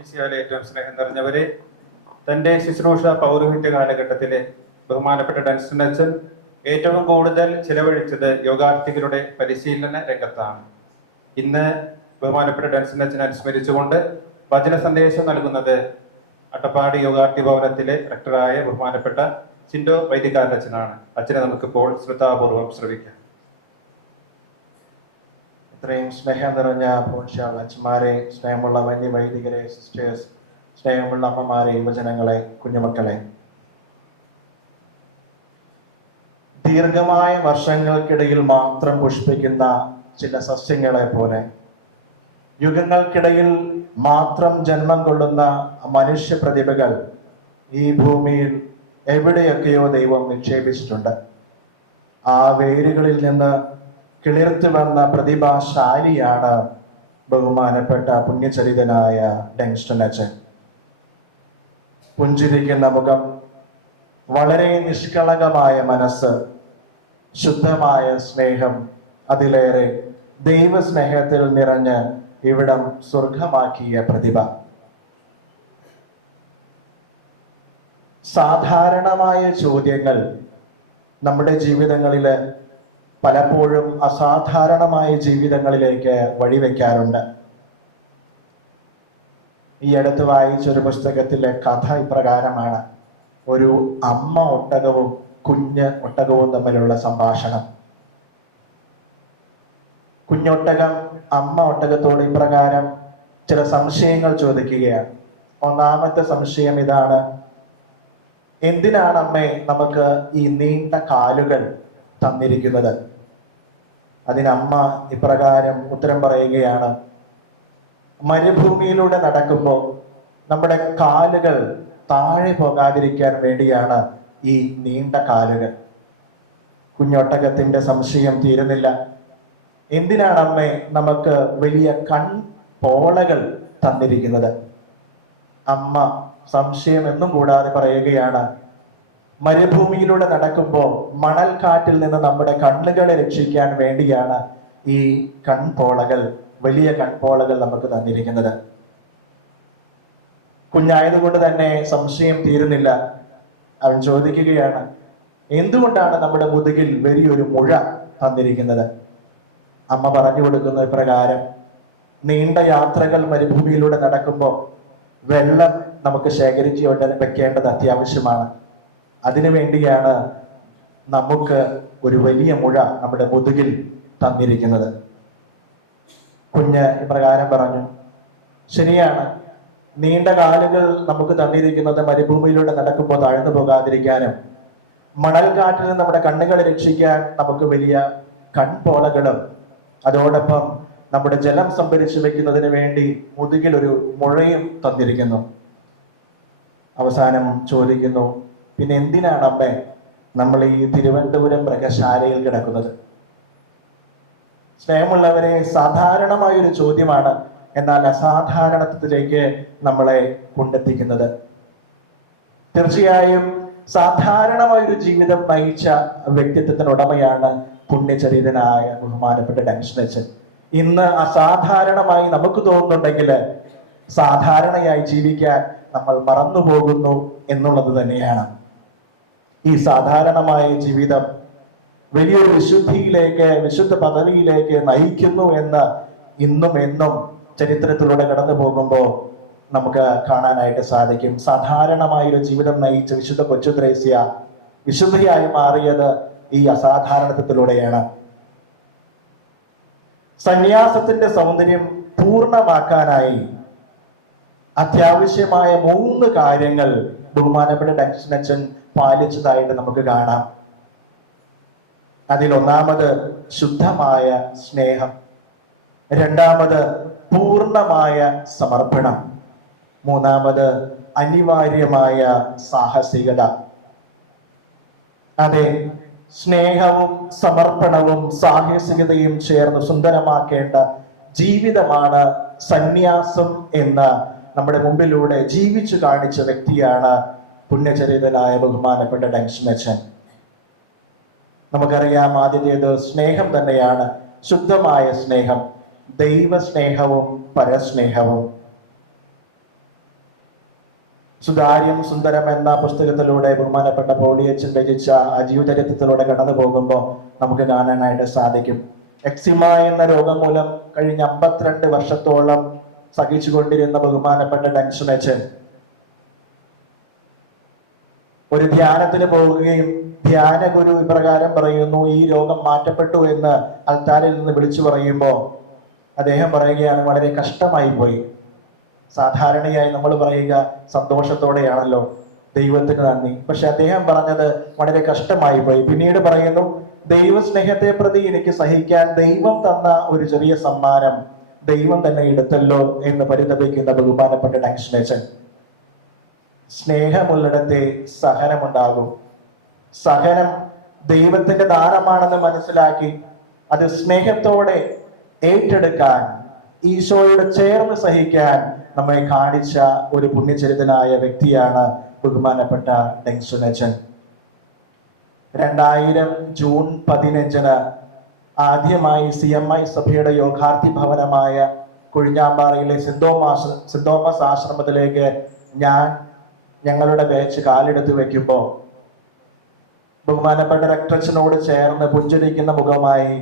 മിശിഹായിലെ ഏറ്റവും സ്നേഹം നിറഞ്ഞവരെ, തൻ്റെ ശുശ്രൂഷ പൗരോഹിത്യ കാലഘട്ടത്തിലെ ബഹുമാനപ്പെട്ട ഡൻസ്റ്റൺ അച്ഛൻ ഏറ്റവും കൂടുതൽ ചിലവഴിച്ചത് യോഗാർത്ഥികളുടെ പരിശീലന രംഗത്താണ്. ഇന്ന് ബഹുമാനപ്പെട്ട ഡൻസ്റ്റൺ അച്ഛനെ അനുസ്മരിച്ചുകൊണ്ട് വചന സന്ദേശം നൽകുന്നത് അട്ടപ്പാടി യോഗാർത്ഥി ഭവനത്തിലെ റക്ടറായ ബഹുമാനപ്പെട്ട ചിൻഡോ വൈദികാരൻ അച്ഛനാണ്. അച്ഛനെ നമുക്കിപ്പോൾ ശ്രദ്ധാപൂർവം ശ്രവിക്കാം. ഇത്രയും സ്നേഹം നിറഞ്ഞ അച്ഛന്മാരെ, സ്നേഹമുള്ള വൈദികരെ, സിസ്റ്റേഴ്സ്, സ്നേഹമുള്ള അമ്മമാരെ, യുവജനങ്ങളെ, കുഞ്ഞുമക്കളെ, ദീർഘമായ വർഷങ്ങൾക്കിടയിൽ മാത്രം പുഷ്പിക്കുന്ന ചില സസ്യങ്ങളെ പോലെ യുഗങ്ങൾക്കിടയിൽ മാത്രം ജന്മം കൊള്ളുന്ന മനുഷ്യ പ്രതിഭകൾ ഈ ഭൂമിയിൽ എവിടെയൊക്കെയോ ദൈവം നിക്ഷേപിച്ചിട്ടുണ്ട്. ആ വേരുകളിൽ നിന്ന് കിളിർത്തു വന്ന പ്രതിഭാശാലിയാണ് ബഹുമാനപ്പെട്ട പുണ്യചരിതനായ ഡൻസ്റ്റൺ അച്ഛൻ. പുഞ്ചിരിക്കുന്ന മുഖം, വളരെ നിഷ്കളങ്കമായ മനസ്സ്, ശുദ്ധമായ സ്നേഹം, അതിലേറെ ദൈവസ്നേഹത്തിൽ നിറഞ്ഞ് ഇവിടം സ്വർഗമാക്കിയ പ്രതിഭ. സാധാരണമായ ചോദ്യങ്ങൾ നമ്മുടെ ജീവിതങ്ങളിൽ പലപ്പോഴും അസാധാരണമായ ജീവിതങ്ങളിലേക്ക് വഴിവെക്കാറുണ്ട്. ഈ അടുത്ത് വായിച്ചൊരു പുസ്തകത്തിലെ കഥ ഇപ്രകാരമാണ്. ഒരു അമ്മ ഒട്ടകവും കുഞ്ഞ് ഒട്ടകവും തമ്മിലുള്ള സംഭാഷണം. കുഞ്ഞൊട്ടകം അമ്മ ഒട്ടകത്തോട് ഇപ്രകാരം ചില സംശയങ്ങൾ ചോദിക്കുകയാണ്. ഒന്നാമത്തെ സംശയം ഇതാണ്: എന്തിനാണ് അമ്മേ നമുക്ക് ഈ നീണ്ട കാലുകൾ തന്നിരിക്കുന്നത്? അതിനമ്മ ഇപ്രകാരം ഉത്തരം പറയുകയാണ്: മരുഭൂമിയിലൂടെ നടക്കുമ്പോൾ നമ്മുടെ കാലുകൾ താഴെ പോകാതിരിക്കാൻ വേണ്ടിയാണ് ഈ നീണ്ട കാലുകൾ. കുഞ്ഞൊട്ടകത്തിന്റെ സംശയം തീരുന്നില്ല. എന്തിനാണ് അമ്മേ നമുക്ക് വലിയ കൺപോളകൾ തന്നിരിക്കുന്നത്? അമ്മ സംശയം എന്നും കൂടാതെ പറയുകയാണ്: മരുഭൂമിയിലൂടെ നടക്കുമ്പോൾ മണൽക്കാറ്റിൽ നിന്ന് നമ്മുടെ കണ്ണുകളെ രക്ഷിക്കാൻ വേണ്ടിയാണ് ഈ കൺപോളകൾ, വലിയ കൺപോളകൾ നമുക്ക് തന്നിരിക്കുന്നത്. കുഞ്ഞായതുകൊണ്ട് തന്നെ സംശയം തീരുന്നില്ല. അവൻ ചോദിക്കുകയാണ്: എന്തുകൊണ്ടാണ് നമ്മുടെ മുതുകിൽ വലിയൊരു മുഴ തന്നിരിക്കുന്നത്? അമ്മ പറഞ്ഞു കൊടുക്കുന്ന പ്രകാരം, നീണ്ട യാത്രകൾ മരുഭൂമിയിലൂടെ നടക്കുമ്പോൾ വെള്ളം നമുക്ക് ശേഖരിച്ച് വെക്കേണ്ടത് അത്യാവശ്യമാണ്. അതിനു വേണ്ടിയാണ് നമുക്ക് ഒരു വലിയ മുഴ നമ്മുടെ മുതുകിൽ തന്നിരിക്കുന്നത്. കുഞ്ഞ് ഇപ്രകാരം പറഞ്ഞു: ശരിയാണ്, നീണ്ട കാലുകൾ നമുക്ക് തന്നിരിക്കുന്നത് മരുഭൂമിയിലൂടെ നടക്കുമ്പോൾ താഴ്ന്നു പോകാതിരിക്കാനും മണൽക്കാറ്റിൽ നിന്ന് നമ്മുടെ കണ്ണുകളെ രക്ഷിക്കാൻ നമുക്ക് വലിയ കൺപോളകളും, അതോടൊപ്പം നമ്മുടെ ജലം സംഭരിച്ചു വെക്കുന്നതിന് വേണ്ടി മുതുകിൽ ഒരു മുഴയും തന്നിരിക്കുന്നു. അവസാനം ചോദിക്കുന്നു: പിന്നെ എന്തിനാണ് അമ്മേ നമ്മൾ ഈ തിരുവനന്തപുരം മൃഗശാലയിൽ കിടക്കുന്നത്? സ്നേഹമുള്ളവരെ, സാധാരണമായൊരു ചോദ്യമാണ്, എന്നാൽ അസാധാരണത്തിലേക്ക് നമ്മളെ കൊണ്ടെത്തിക്കുന്നത്. തീർച്ചയായും സാധാരണമായൊരു ജീവിതം നയിച്ച വ്യക്തിത്വത്തിനുടമയാണ് പുണ്യചരിതനായ ബഹുമാനപ്പെട്ട ഡൻസ്റ്റൺ അച്ഛൻ. ഇന്ന് അസാധാരണമായി നമുക്ക് തോന്നുന്നുണ്ടെങ്കിൽ സാധാരണയായി ജീവിക്കാൻ നമ്മൾ മറന്നു പോകുന്നു എന്നുള്ളത് തന്നെയാണ്. ഈ സാധാരണമായ ജീവിതം വലിയൊരു വിശുദ്ധിയിലേക്ക്, വിശുദ്ധ പദവിയിലേക്ക് നയിക്കുന്നു എന്ന് ഇന്നും എന്നും ചരിത്രത്തിലൂടെ കടന്നു പോകുമ്പോൾ നമുക്ക് കാണാനായിട്ട് സാധിക്കും. സാധാരണമായൊരു ജീവിതം നയിച്ച വിശുദ്ധ കൊച്ചു ത്രേസ്യ വിശുദ്ധിയായി മാറിയത് ഈ അസാധാരണത്വത്തിലൂടെയാണ്. സന്യാസത്തിന്റെ സൗന്ദര്യം പൂർണ്ണമാക്കാനായി അത്യാവശ്യമായ 3 കാര്യങ്ങൾ ബഹുമാനപ്പെട്ട ഡൻസ്റ്റൺ അച്ഛൻ പാലിച്ചതായിട്ട് നമുക്ക് കാണാം. അതിൽ ഒന്നാമത് ശുദ്ധമായ സ്നേഹം, രണ്ടാമത് പൂർണ്ണമായ സമർപ്പണം, മൂന്നാമത് അനിവാര്യമായ സാഹസികത. അതെ, സ്നേഹവും സമർപ്പണവും സാഹസികതയും ചേർന്ന് സുന്ദരമാക്കേണ്ട ജീവിതമാണ് സന്യാസം എന്ന് നമ്മുടെ മുമ്പിലൂടെ ജീവിച്ചു കാണിച്ച വ്യക്തിയാണ് പുണ്യചരിതനായ ബഹുമാനപ്പെട്ട ഡൻസ്റ്റൺ അച്ഛൻ. നമുക്കറിയാം, ആദ്യത്തേത് സ്നേഹം തന്നെയാണ്. ശുദ്ധമായ സ്നേഹം, ദൈവസ്നേഹവും പരസ്നേഹവും. സുതാര്യം സുന്ദരം എന്ന പുസ്തകത്തിലൂടെ ബഹുമാനപ്പെട്ട പോളിയച്ചൻ രചിച്ച ആ ജീവചരിത്രത്തിലൂടെ കടന്നു പോകുമ്പോൾ നമുക്ക് കാണാനായിട്ട് സാധിക്കും. എക്സിമ എന്ന രോഗം മൂലം കഴിഞ്ഞ 52 വർഷത്തോളം സഹിച്ചുകൊണ്ടിരുന്ന ബഹുമാനപ്പെട്ട ഡൻസനച്ചൻ ഒരു ധ്യാനത്തിന് പോവുകയും ധ്യാന ഗുരു ഇപ്രകാരം പറയുന്നു, ഈ രോഗം മാറ്റപ്പെട്ടു എന്ന് അൽത്താരിൽ നിന്ന് വിളിച്ചു പറയുമ്പോൾ അദ്ദേഹം പറയുകയാണ്, വളരെ കഷ്ടമായി പോയി. സാധാരണയായി നമ്മൾ പറയുക സന്തോഷത്തോടെയാണല്ലോ, ദൈവത്തിന് നന്ദി. പക്ഷെ അദ്ദേഹം പറഞ്ഞത് വളരെ കഷ്ടമായി പോയി. പിന്നീട് പറയുന്നു, ദൈവസ്നേഹത്തെ പ്രതി എനിക്ക് സഹിക്കാൻ ദൈവം തന്ന ഒരു ചെറിയ സമ്മാനം ദൈവം തന്നെ എടുത്തല്ലോ എന്ന് പരിതപിക്കുന്ന ബഹുമാനപ്പെട്ട ഡൻസനച്ചൻ. സ്നേഹമുള്ളിടത്തെ സഹനമുണ്ടാകും. സഹനം ദൈവത്തിന്റെ ദാനമാണെന്ന് മനസ്സിലാക്കി അത് സ്നേഹത്തോടെ ഏറ്റെടുക്കാൻ, ഈശോയോട് ചേർന്ന് സഹിക്കാൻ നമ്മെ കാണിച്ച ഒരു പുണ്യചരിതനായ വ്യക്തിയാണ് ബഹുമാനപ്പെട്ട ഡൻസനച്ചൻ. 2000 ജൂൺ 15 ആദ്യമായി CMI സഭയുടെ യോഗാർത്ഥി ഭവനമായ കുഴിഞ്ഞാമ്പാറയിലെ സെന്റ് തോമസ് ആശ്രമത്തിലേക്ക് ഞങ്ങളുടെ ബാച്ച് കാലെടുത്ത് വെക്കുമ്പോൾ ബഹുമാനപ്പെട്ട റെക്ടറച്ചനോട് ചേർന്ന് പുഞ്ചിരിക്കുന്ന മുഖമായി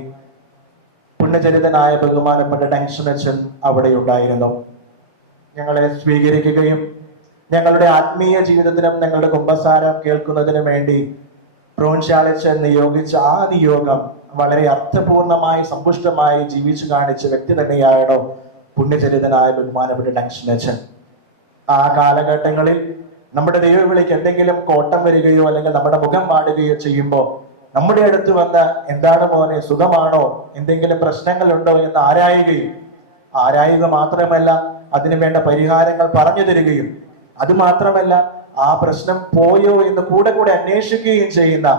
പുണ്യചരിതനായ ബഹുമാനപ്പെട്ട ഡൻസനച്ചൻ അവിടെ ഉണ്ടായിരുന്നു. ഞങ്ങളെ സ്വീകരിക്കുകയും ഞങ്ങളുടെ ആത്മീയ ജീവിതത്തിനും ഞങ്ങളുടെ കുമ്പസാരം കേൾക്കുന്നതിനും വേണ്ടി പ്രോൻചാലച്ചൻ നിയോഗിച്ച ആ നിയോഗം വളരെ അർത്ഥപൂർണമായി സമ്പുഷ്ടമായി ജീവിച്ചു കാണിച്ച വ്യക്തി തന്നെയാണോ പുണ്യചരിതനായ ബഹുമാനപ്പെട്ട ഡൻസനച്ചൻ. ആ കാലഘട്ടങ്ങളിൽ നമ്മുടെ ദൈവവിളിക്ക് എന്തെങ്കിലും കോട്ടം വരികയോ അല്ലെങ്കിൽ നമ്മുടെ മുഖം പാടുകയോ ചെയ്യുമ്പോൾ നമ്മുടെ അടുത്ത് വന്ന്, എന്താണ് മോനെ, സുഖമാണോ, എന്തെങ്കിലും പ്രശ്നങ്ങളുണ്ടോ എന്ന് ആരായുക മാത്രമല്ല അതിനു വേണ്ട പരിഹാരങ്ങൾ പറഞ്ഞു തരികയും, അതുമാത്രമല്ല ആ പ്രശ്നം പോയോ എന്ന് കൂടെ അന്വേഷിക്കുകയും ചെയ്യുന്ന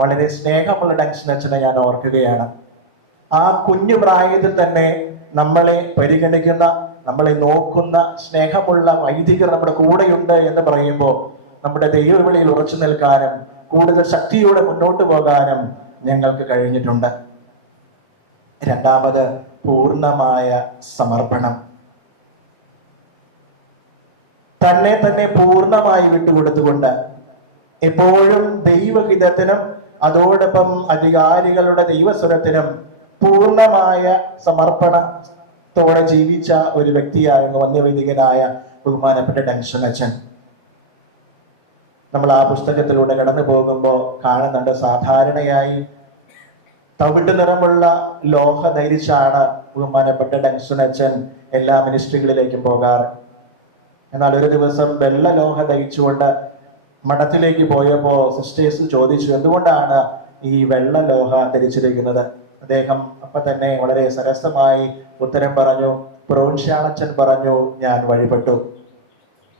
വളരെ സ്നേഹമുള്ള ഡൻസനച്ചനെ ഞാൻ ഓർക്കുകയാണ്. ആ കുഞ്ഞു പ്രായത്തിൽ തന്നെ നമ്മളെ പരിഗണിക്കുന്ന, നമ്മളെ നോക്കുന്ന സ്നേഹമുള്ള വൈദികർ നമ്മുടെ കൂടെയുണ്ട് എന്ന് പറയുമ്പോൾ നമ്മുടെ ദൈവവിളിയിൽ ഉറച്ചു നിൽക്കാനും കൂടുതൽ ശക്തിയോടെ മുന്നോട്ട് പോകാനും ഞങ്ങൾക്ക് കഴിഞ്ഞിട്ടുണ്ട്. രണ്ടാമത്, പൂർണ്ണമായ സമർപ്പണം. തന്നെ പൂർണ്ണമായി വിട്ടുകൊടുത്തുകൊണ്ട് എപ്പോഴും ദൈവഹിതത്തിനും അതോടൊപ്പം അധികാരികളുടെ ദൈവസ്വരത്തിനും പൂർണ്ണമായ സമർപ്പണത്തോടെ ജീവിച്ച ഒരു വ്യക്തിയായിരുന്നു വന്യവൈദികനായ ബഹുമാനപ്പെട്ട ഡൻസനച്ചൻ. നമ്മൾ ആ പുസ്തകത്തിലൂടെ കടന്നു പോകുമ്പോൾ കാണുന്നുണ്ട്, സാധാരണയായി തവിട്ട് നിറമുള്ള ലോഹ ധരിച്ചാണ് ബഹുമാനപ്പെട്ട ഡൻസനച്ചൻ എല്ലാ മിനിസ്ട്രികളിലേക്കും പോകാറ്. എന്നാൽ ഒരു ദിവസം വെള്ള ലോഹ ധരിച്ചുകൊണ്ട് മഠത്തിലേക്ക് പോയപ്പോൾ സിസ്റ്റേഴ്സ് ചോദിച്ചു, എന്തുകൊണ്ടാണ് ഈ വെള്ള ലോഹ ധരിച്ചിരിക്കുന്നത്? അദ്ദേഹം അപ്പൊ തന്നെ വളരെ സരസമായി ഉത്തരം പറഞ്ഞു, പ്രോൻചാലച്ചൻ പറഞ്ഞു ഞാൻ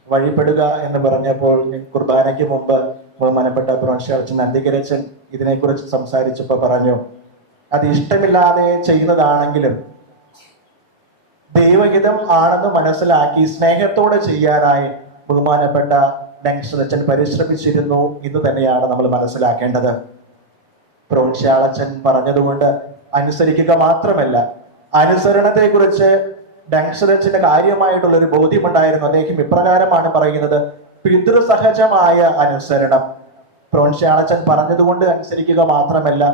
വഴിപ്പെടുക എന്ന് പറഞ്ഞപ്പോൾ കുർബാനയ്ക്ക് മുമ്പ് ബഹുമാനപ്പെട്ട പ്രോൻചാലച്ചൻ അന്തികരച്ചൻ ഇതിനെക്കുറിച്ച് സംസാരിച്ചപ്പോൾ പറഞ്ഞു, അത് ഇഷ്ടമില്ലാതെ ചെയ്യുന്നതാണെങ്കിലും ദൈവഹിതം ആണെന്ന് മനസ്സിലാക്കി സ്നേഹത്തോടെ ചെയ്യാനായി ബഹുമാനപ്പെട്ട ഡൻസനച്ചൻ പരിശ്രമിച്ചിരുന്നു എന്ന് തന്നെയാണ് നമ്മൾ മനസ്സിലാക്കേണ്ടത്. പ്രോൻചാലച്ചൻ പറഞ്ഞതുകൊണ്ട് അനുസരിക്കുക മാത്രമല്ല, അനുസരണത്തെക്കുറിച്ച് ഡൻസനച്ചന് കാര്യമായിട്ടുള്ള ഒരു ബോധ്യമുണ്ടായിരുന്നു. അദ്ദേഹം ഇപ്രകാരമാണ് പറയുന്നത്, പിതൃസഹജമായ അനുസരണം. പ്രോൻചാലച്ചൻ പറഞ്ഞതുകൊണ്ട് അനുസരിക്കുക മാത്രമല്ല,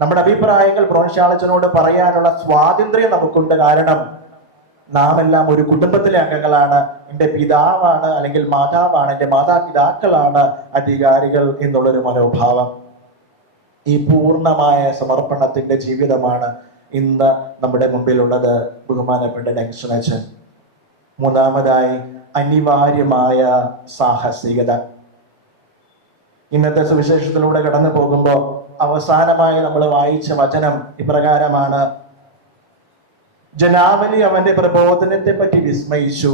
നമ്മുടെ അഭിപ്രായങ്ങൾ പ്രോൻചാലച്ചനോട് പറയാനുള്ള സ്വാതന്ത്ര്യം നമുക്കുണ്ട്. കാരണം നാം എല്ലാം ഒരു കുടുംബത്തിലെ അംഗങ്ങളാണ്. എൻ്റെ പിതാവാണ് അല്ലെങ്കിൽ മാതാവാണ്, എൻ്റെ മാതാപിതാക്കളാണ് അധികാരികൾ എന്നുള്ളൊരു മനോഭാവം. ഈ പൂർണ്ണമായ സമർപ്പണത്തിന്റെ ജീവിതമാണ് ഇന്ന് നമ്മുടെ മുമ്പിലുള്ളത് ബഹുമാനപ്പെട്ട ഡൻസനച്ചൻ. മൂന്നാമതായി, അനിവാര്യമായ സാഹസികത. ഇന്നത്തെ സുവിശേഷത്തിലൂടെ കടന്നു പോകുമ്പോൾ അവസാനമായി നമ്മൾ വായിച്ച വചനം ഇപ്രകാരമാണ്, ജനാവലി അവന്റെ പ്രബോധനത്തെ പറ്റി വിസ്മയിച്ചു,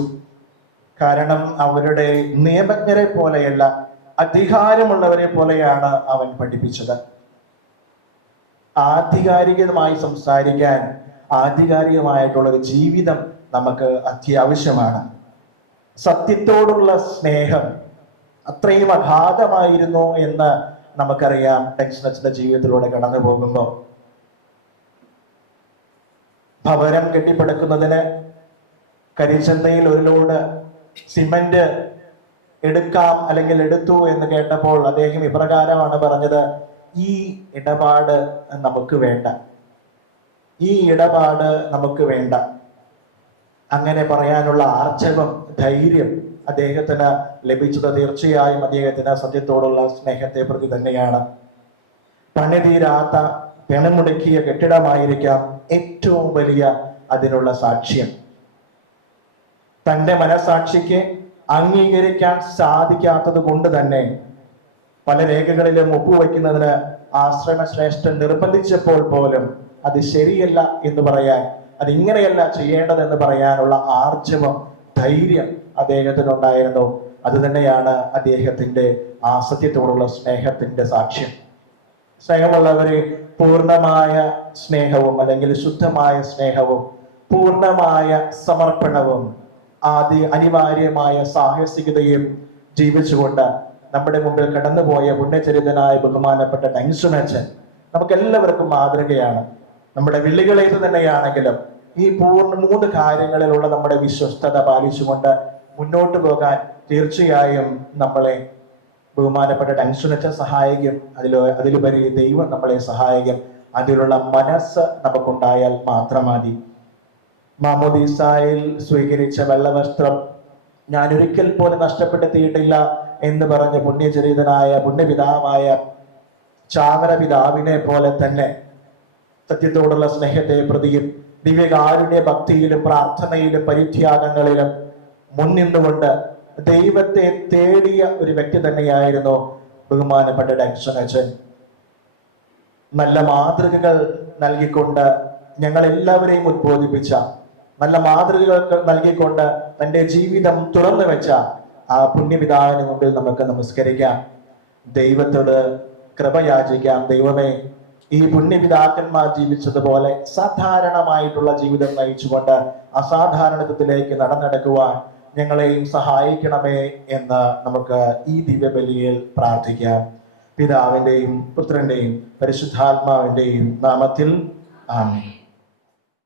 കാരണം അവരുടെ നിയമജ്ഞരെ പോലെയല്ല, അധികാരമുള്ളവരെ പോലെയാണ് അവൻ പഠിപ്പിച്ചത്. ആധികാരികമായി സംസാരിക്കാൻ ആധികാരികമായിട്ടുള്ള ഒരു ജീവിതം നമുക്ക് അത്യാവശ്യമാണ്. സത്യത്തോടുള്ള സ്നേഹം അത്രയും അഗാധമായിരുന്നു എന്ന് നമുക്കറിയാം ഡൻസനച്ചന്റെ ജീവിതത്തിലൂടെ കടന്നു പോകുമ്പോൾ. ഭവനം കെട്ടിപ്പടുക്കുന്നതിന് കരിച്ചന്തയിൽ ഒരു ലോഡ് സിമന്റ് എടുക്കാം അല്ലെങ്കിൽ എടുത്തു എന്ന് കേട്ടപ്പോൾ അദ്ദേഹം ഇപ്രകാരമാണ് പറഞ്ഞത്: ഈ ഇടപാട് നമുക്ക് വേണ്ട, ഈ ഇടപാട് നമുക്ക് വേണ്ട. അങ്ങനെ പറയാനുള്ള ആർജവം, ധൈര്യം അദ്ദേഹത്തിന് ലഭിച്ചത് തീർച്ചയായും അദ്ദേഹത്തിന് സത്യത്തോടുള്ള സ്നേഹത്തെ പ്രതി തന്നെയാണ്. പണിതീരാത്ത പിണമുടക്കിയ കെട്ടിടമായിരിക്കാം ഏറ്റവും വലിയ അതിനുള്ള സാക്ഷ്യം. തന്റെ മനസാക്ഷിക്ക് അംഗീകരിക്കാൻ സാധിക്കാത്തത് കൊണ്ട് തന്നെ പല രേഖകളിലും ഒപ്പുവെക്കുന്നതിന് ആശ്രമശ്രേഷ്ഠൻ നിർബന്ധിച്ചപ്പോൾ പോലും അത് ശരിയല്ല എന്ന് പറയാൻ, അതിങ്ങനെയല്ല ചെയ്യേണ്ടതെന്ന് പറയാനുള്ള ആർജവം, ധൈര്യം അദ്ദേഹത്തിനുണ്ടായിരുന്നു. അത് തന്നെയാണ് അദ്ദേഹത്തിന്റെ ആ സത്യത്തോടുള്ള സ്നേഹത്തിന്റെ സാക്ഷ്യം. സ്നേഹമുള്ളവരെ, പൂർണ്ണമായ സ്നേഹവും അല്ലെങ്കിൽ ശുദ്ധമായ സ്നേഹവും പൂർണ്ണമായ സമർപ്പണവും അനിവാര്യമായ സാഹസികതയും ജീവിച്ചുകൊണ്ട് നമ്മുടെ മുമ്പിൽ കടന്നുപോയ പുണ്യചരിതനായ ബഹുമാനപ്പെട്ട ഡാൻസൺ അച്ഛൻ നമുക്ക് എല്ലാവർക്കും മാതൃകയാണ്. നമ്മുടെ വിളികളേത് തന്നെയാണെങ്കിലും ഈ 3 കാര്യങ്ങളിലുള്ള നമ്മുടെ വിശ്വസ്തത പാലിച്ചുകൊണ്ട് മുന്നോട്ട് പോകാൻ തീർച്ചയായും നമ്മളെ ബഹുമാനപ്പെട്ട ഡാൻസൺ അച്ഛൻ സഹായിക്കും. അതിലുപരി ദൈവം നമ്മളെ സഹായിക്കും. അതിലുള്ള മനസ്സ് നമുക്കുണ്ടായാൽ മാത്രം മതി. മാമോദീസായിൽ സ്വീകരിച്ച വെള്ളവസ്ത്രം ഞാൻ ഒരിക്കൽ പോലും നഷ്ടപ്പെടുത്തിയിട്ടില്ല എന്ന് പറഞ്ഞ പുണ്യപിതാവായ ചാവറ പിതാവിനെ പോലെ തന്നെ സത്യത്തോടുള്ള സ്നേഹത്തെ പ്രതിയും ദിവ്യകാരുണ്യ ഭക്തിയിലും പ്രാർത്ഥനയിലും പരിത്യാഗങ്ങളിലും മുൻനിന്നുകൊണ്ട് ദൈവത്തെ തേടിയ ഒരു വ്യക്തി തന്നെയായിരുന്നു ബഹുമാനപ്പെട്ട ഡാൻസൺ അച്ഛൻ. നല്ല മാതൃകകൾ നൽകിക്കൊണ്ട് ഞങ്ങളെല്ലാവരെയും ഉദ്ബോധിപ്പിച്ച, നല്ല മാതൃകകൾ നൽകിക്കൊണ്ട് തന്റെ ജീവിതം തുറന്നു വെച്ച ആ പുണ്യപിതാവിന് മുമ്പിൽ നമുക്ക് നമസ്കരിക്കാം. ദൈവത്തോട് കൃപ യാചിക്കാം. ദൈവമേ, ഈ പുണ്യപിതാക്കന്മാർ ജീവിച്ചതുപോലെ സാധാരണമായിട്ടുള്ള ജീവിതം നയിച്ചുകൊണ്ട് അസാധാരണത്വത്തിലേക്ക് നടന്നെടുക്കുവാൻ ഞങ്ങളെയും സഹായിക്കണമേ എന്ന് നമുക്ക് ഈ ദിവ്യബലിയിൽ പ്രാർത്ഥിക്കാം. പിതാവിന്റെയും പുത്രന്റെയും പരിശുദ്ധാത്മാവിന്റെയും നാമത്തിൽ ആമേൻ.